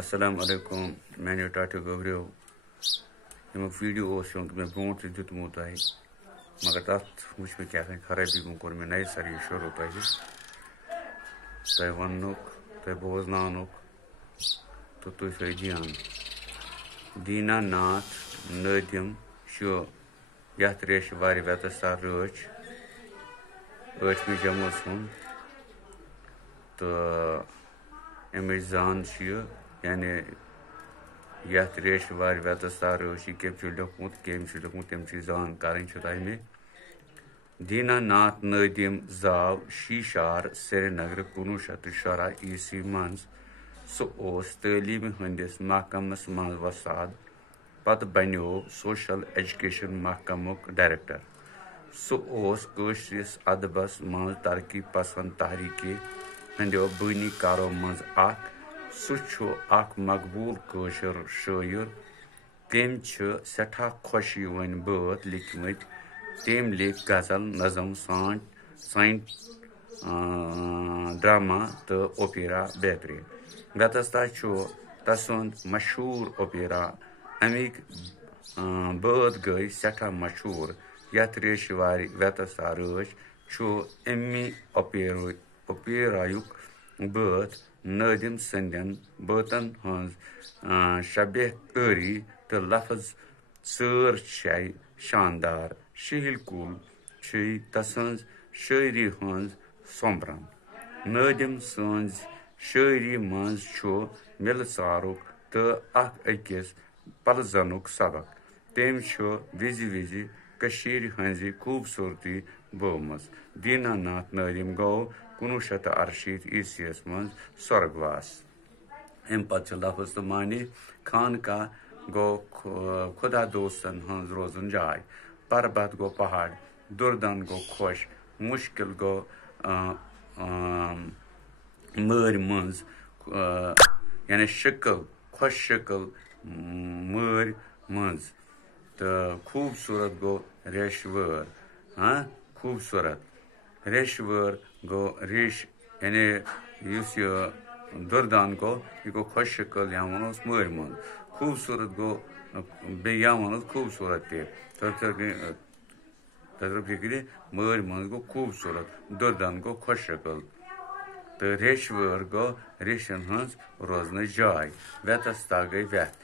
السلام علیکم میانیو ٹاٹو گوبریو امیک ویڈیو میں برو دتمت تہ مگر تک وچ میں کیا خرابی کور میں نئے سر یہ شروع تہ ونک تہ بوزنک تو تھی تھو دھیان دینا ناتھ نادم یت ریش وار ویتس سر رٲچھ ٲٹھمہِ جمٲژ ہُنٛد تہٕ امِچ زان یعنی یتھ ریش وار ویتس سر رٲچھ یہ کٔمۍ چھُ لیوٚکھمُت تَمِچ زان کرٕنۍ چھِ تۄہہِ مےٚ دینا ناتھ نادم زاو شیشار سری نگر 1916 عیسوی منٛز سُہ اوس تعلیٖم ہٕنٛدِس محکمس منٛز وۄستاد پتہٕ بنیوو سوشل ایجوکیشن محکمُک ڈائریکٹر سُہ اوس کٲشرِس ادبس منٛز ترقی پسند تحریٖکہِ ہٕنٛدیو بٲنی کارو منٛز اکھ سُہ چھُ اکھ مقبوٗل کٲشُر شٲعر تٔمۍ چھِ سٮ۪ٹھاہ خۄش یِوٕنۍ بٲتھ لیکھمٕتۍ تٔمۍ لیکھۍ غزل نظم سانٹ ڈرامہ تہٕ اوپیرا بہترین ویتستھا چھُ تسُنٛد مشہوٗر اوپیرا امیِکۍ بٲتھ گٔے سٮ۪ٹھاہ مشہوٗر یتھ ریش وارِ ویتستھا رٲچھ چھُ امی اوپیرایُک بٲتھ نٲدِم سٕنٛدٮ۪ن بٲتن ہٕنٛز شبیہ کٲری تہٕ لفظ ژٲر چھے شاندار شہل کُل چھُے تسٕنٛز شٲعری ہٕنٛز سومبرن نٲدِم سٕنٛزِ شٲعری منٛز چھُ مِلژارُک تہٕ اکھ أکِس پلزنُک سبق تٔمۍ چھُ وِزِ وِزِ کٔشیٖرِ ہٕنٛزِ خوٗبصوٗرتی بٲومٕژ دینا ناتھ نادم گوٚو 1968 عیسویس منٛز سورگواس امہِ پتہٕ چھُ لفظ تہٕ معنی خانقاہ گوٚو خدا دوستن ہٕنٛز روزن جاے پربت گوٚو پہاڑ دُردن گوٚو خۄش مُشکل گوٚو مٲرۍ منٛز یعنی شکل خۄش شکل مٲرۍ منٛز تہٕ خوٗبصوٗرت گوٚو ریشوٲر خوٗبصوٗرت ریشوٲر گوٚو ریش یعنی یُس یہِ دُردان گوٚو یہِ گوٚو خۄش شکل یا ونوس مٲرۍ منٛز خوٗبصوٗرت گوٚو بیٚیہِ یا ونوس خوٗبصوٗرت تہِ تتھ فکرِ مٲرۍ منٛز گوٚو خوٗبصوٗرت دُردان گوٚو خۄش شکل تہٕ ریشوٲر گوٚو ریشن ہٕنٛز روزنٕچ جاے ویتستھا گٔے ویتھ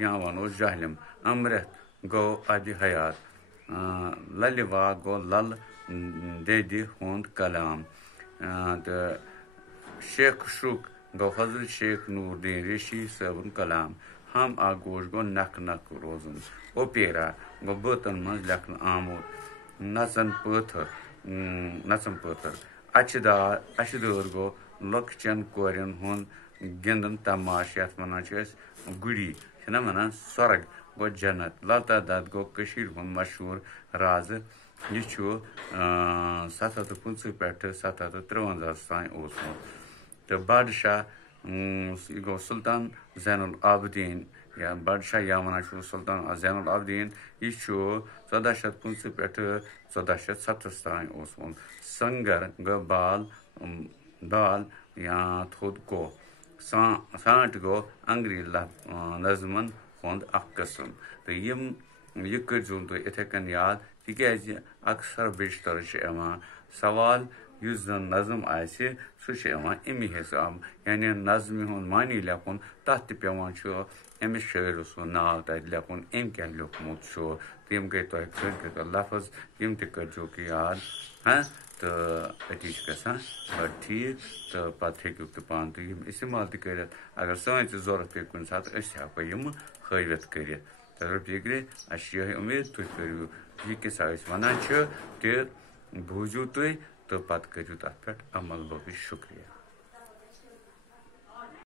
یا ونوس جہلم امرت گوٚو آبِ حیات للہِ واق گوٚو لل دیدِ ہُنٛد کلام تہٕ شیخ شُک گوٚو حضرت شیخ نور الدین ریشی صٲبُن کلام ہم آگوش گوٚو نکھٕ نکھٕ روزُن اوپیرا گوٚو بٲتن منٛز لیکھنہٕ آمُت نژن پٲتھر اچھِ دٲر گوٚو لۄکچن کورٮ۪ن ہُنٛد گِنٛدُن تماشہٕ یتھ ونان چھِ أسۍ گُڑی چھِنہ ونان سۄرگ گوٚو جنت لتا دت گوٚو کٔشیٖرِ ہُنٛد مشہوٗر رازٕ یہِ چھُ 750 پٮ۪ٹھٕ 753 تام اوسمُت تہٕ بادشاہ یہِ گوٚو سُلطان زین العابدیٖن یا بادشاہ یا ونان چھُ سُلطان زین العابدیٖن یہِ چھُ 1450 پٮ۪ٹھٕ 1470 تام اوسمُت سنگر گوٚو بال یا تھوٚد کوہ سانٹ گوٚو انگریٖزی نظمن ہُنٛد اکھ قٕسم تہٕ یہِ کٔرۍزیون تُہۍ یِتھے کٔنۍ یاد تِکیازِ اکثر بیشتر چھِ یِوان سوال یُس زن نظم آسہِ سُہ چھُ یِوان امی حساب یعنی نظمہِ ہُنٛد معنی لیکھُن تتھ تہِ پیٚوان چھُ أمِس شٲعرٕ سُنٛد ناو تتہِ لیکھُن أمۍ کیاہ لیوٚکھمُت چھُ تِم گٔے تۄہہِ کٔرۍ لفظ تِم تہِ کٔرۍزیوکھ یاد تہٕ أتی چھِ گژھان بڑٕ ٹھیٖک تہٕ پتہٕ ہیٚکِو تُہۍ پانہٕ تہِ یِم استعمال تہِ کٔرِتھ اگر سٲنۍ تہِ ضروٗرت پیٚیہِ کُنہِ ساتہٕ أسۍ تہِ ہٮ۪کو یِمہٕ ہٲوِتھ کٔرِتھ تہٕ فِکرِ اَسہِ چھِ یِہے اُمید تُہۍ کٔرِو یہِ کِسا أسۍ وَنان چھِ تہِ بوٗزِو تُہۍ تہٕ پتہٕ کٔرِو تتھ پٮ۪ٹھ عمل باقٕے شُکریہ